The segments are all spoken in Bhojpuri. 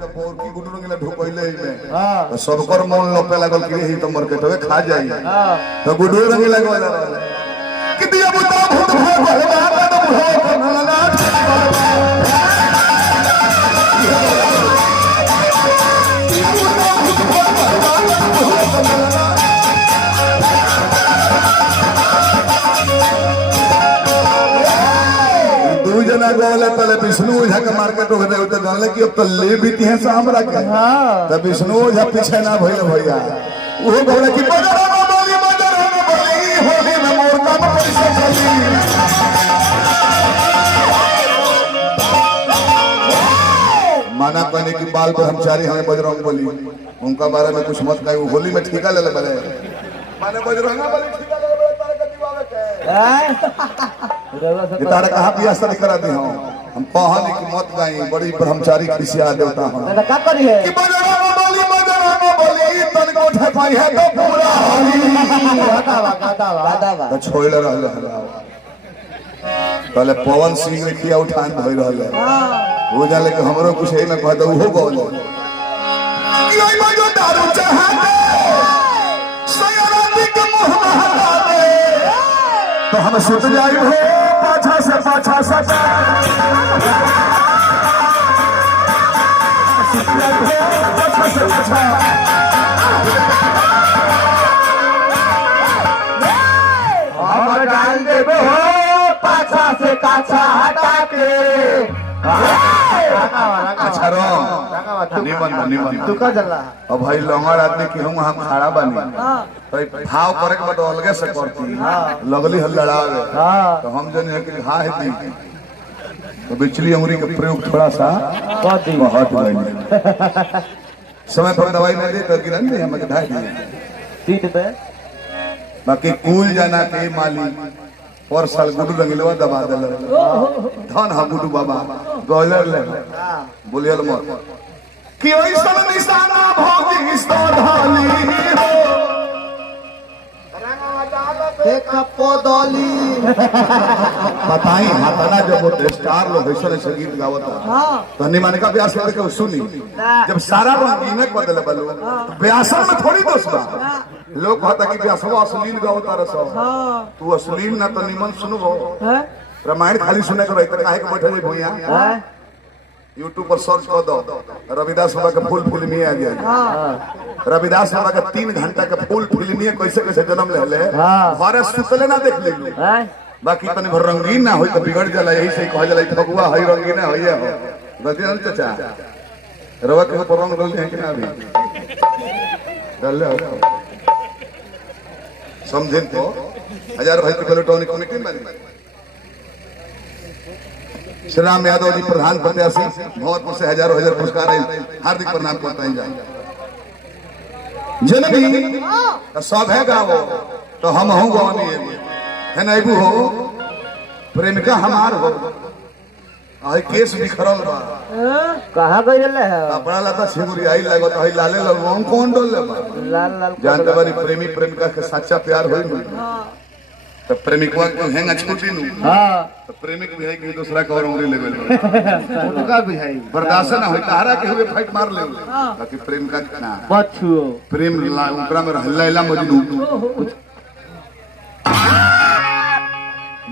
जब बोरकी गुडू रंगीला ढुकइले में तो सबकर मन लपे लागल कि ही तो मार्केटवे खा जाई तो गुडू रंगीला गला कि दिया बुता भूत भाग भगवान तो हो नलना जना गोले पहले विष्णु ओझा के मार्केट हो गए तो जानले कि अब तो ले बीती है हमरा के तो विष्णु ओझा पीछे ना भइल भैया वो बोले कि बजरा में बोली होली में मोर का पैसा चली माना कहने की बाल ब्रह्मचारी हमें बजरंग बोली उनका बारे में कुछ मत कही होली में ठिका ले ले माने बजरंगा बोली ठिका ले तारे के दिवावे के तारा कहाँ पिया सर करा दी हूँ हम कहानी की मत गाई बड़ी ब्रह्मचारी खिसिया देवता हूँ क्या करी है कि बजरंग बोली तन को ठपाई है तो पूरा होली तो छोड़ रहले पहले पवन सिंह ने किया उठान भई रहले वो जाले कि हमरो कुछ है ना कह दो हो बोल कि ओई मजो दारू चाहते सयराती के मुंह महादावे तो हम सुत जाई हो पाछा से पाछा सटा पाछा से पाछा हम डाल देबो पाछा से काछा हटा के अच्छा रो निमन तू का जल्ला अब भाई लंगड़ आदमी की हम खड़ा बानी भाई भाव करे के बट अलगे से करती लगली लड़ावे तो हम जन है कि हां है दी तो बिचली अंगुरी का प्रयोग थोड़ा सा बहुत भाई समय पर दवाई नहीं दे तो गिरन नहीं हम ढाई दिए सीट पे बाकी कुल जाना के माली और साल गुडू रंगीलवा दबा दल धन हा गुडू बाबा गोलर ले बोलियल मत कि ओइसन निशाना भौजी स्तोधाली हो एक पोदली बताई हाथना जब वो स्टार लोग ऐसे संगीत गावता तो निमान का ब्यास लगे के सुनी जब सारा रंगीने बदले बलो तो ब्यासन में थोड़ी दोष बा लोग कहता कि ब्यासवा अश्लील गावता रसो तू अश्लील ना तो निमन सुनबो रामायण खाली सुने के रहते काहे के बैठे भैया YouTube पर सर्च कर दो रविदास बाबा का फुल फिल्मी आ गया रविदास बाबा का 3 घंटा का फुल फिल्मी कैसे कैसे जन्म ले घरे सुतले ना देख ले बाकी तनी भर रंगीन ना होई तो बिगड़ जाला यही से कह जाला फगुआ हई रंगीन है होइए हो गतिरन चाचा रवा के ऊपर रंग डलते हैं कि ना अभी डल ले समझे तो 1000 भाई के इलेक्ट्रॉनिक कमिटी में श्री राम यादव जी प्रधान प्रत्याशी भोजपुर से हजारों हजार पुरस्कार हार्दिक प्रणाम करता है जननी सब है गाँव तो हम हूँ गवनी है नैबू हो प्रेमिका हमार हो आई केस बिखरल बा कहाँ गई है कपड़ा लता छिगुरी आई लगो तो लाले लगो हम कौन डोल ले लाल लाल जानते बारी प्रेमी प्रेमिका के सच्चा प्यार होई तो प्रेमिकवा के हेंगा छूटी नु हां तो प्रेमिक भी है कि दूसरा का और उंगली लेबे उनका भी है बर्दाश्त ना होई तारा के हुए फाइट मार ले बाकी प्रेम का ना बच्चू प्रेम उनकरा में लैला मजनू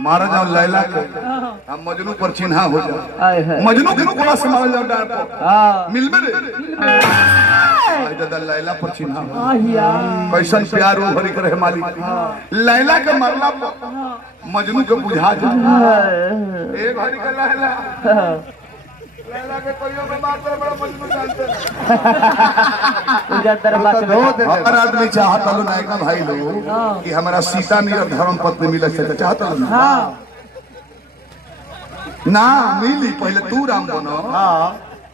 मारा जाओ लैला के हम मजनू पर चिन्हा हो जाओ मजनू के कोला से मार जाओ डार पर हां मिलबे रे आई दादा लैला पर चिन्हा कैसन प्यार वो भरी करे मालिक लैला के मरला मजनू के बुझा जा ए भरी के लैला लैला के कोइयो के बात करे बड़ा मजनू जानते उजर बात हर आदमी चाहता लो नायका भाई लोग कि हमारा सीता नियर धर्म पत्नी मिले से चाहता लो ना मिली पहले तू राम बनो हां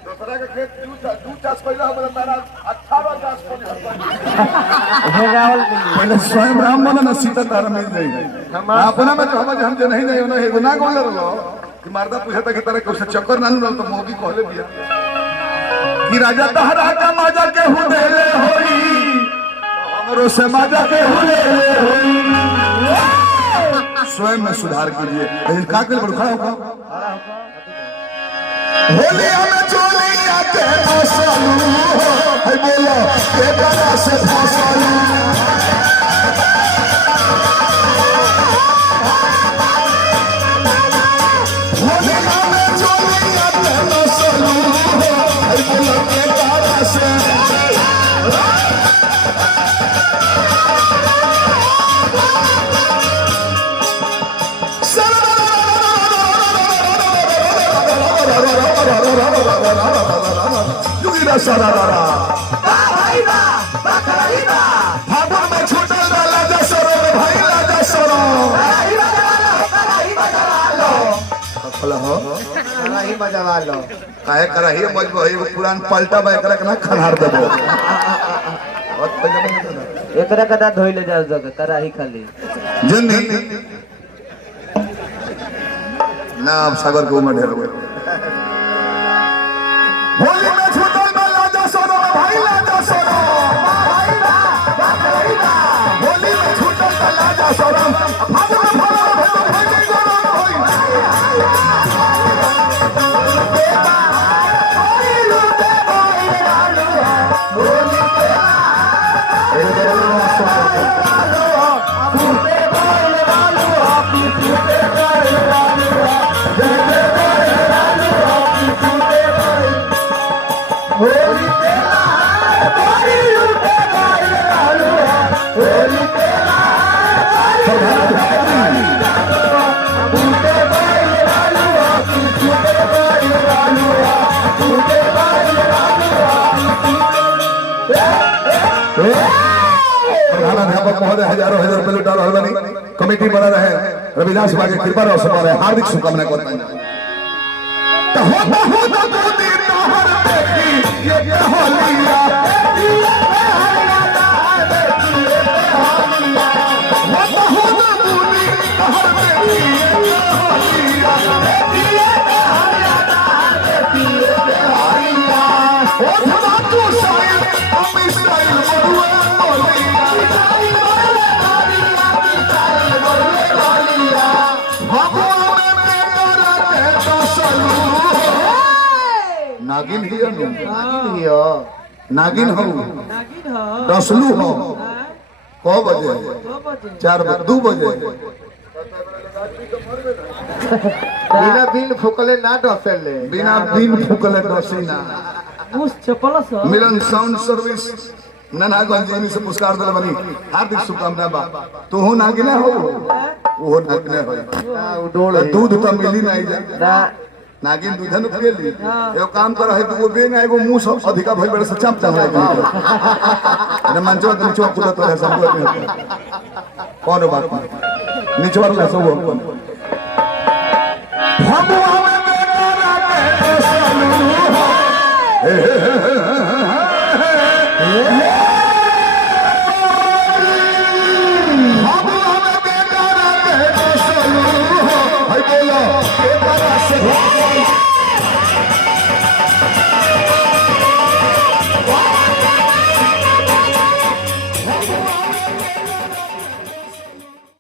दूसरा के खेत दू चास पहले हमरा तारा 18 चास पहले स्वयं राम बनो ना सीता तारा मिल जाई अपना में तो हम जे नहीं ना एगो ना गोल रहो कि मर्दा पूछता कि तारा कुछ चक्कर ना न तो मोगी कहले बिया कि राजा तहरा का मजा के हुदेले होई हमरो से मजा के हुदेले होई स्वयं में सुधार कीजिए का के बड़ खड़ा होगा होली हमें चोली के फसलू है बोलो के करा से फसलू होलिया में चोलिया के फसलू है बोलो के करा से सारा फागुन में छूटल लाजा सरो भाई लाजा सरो ही बजवा लो काहे करही मजबो है पुरान पलटा बा एकरा के ना खनार देबो एकरा कदा धोइले जा जगह कराही खाली जन्नी नाम सागर को उमड़ है होली में छूटल लाजा सरो भाई लाजा सरो होली में छूटल लाजा सरो फागुन में फरल भाई महोदय हजारों हजार रुपये लुटा रहा बनी कमेटी बना रहे रविदास बाबा की कृपा और सभा रहे हार्दिक शुभकामनाएं करता हूं नागिन हियो नागिन हो रसलू हो को बजे 4 बजे 2 बजे बिना बिन फुकले ना डसेले बिना बिन फुकले डसेना उस चपलस मिलन साउंड सर्विस नना गंजेनी से पुरस्कार दिल बनी हार्दिक शुभकामनाएं बा तू हो नागिना हो वो नागिना हो उडोल दूध तो मिली नहीं जा ना नागिन दूधन पियली एगो काम कर है तो बेंग एगो मुंह सब अधिका भइल बड़े से चप चढ़ा ने मंचवा के नीचे कूदत रहे सब कौन बात नीचे वाला सब भमुआ में बेरा के सलू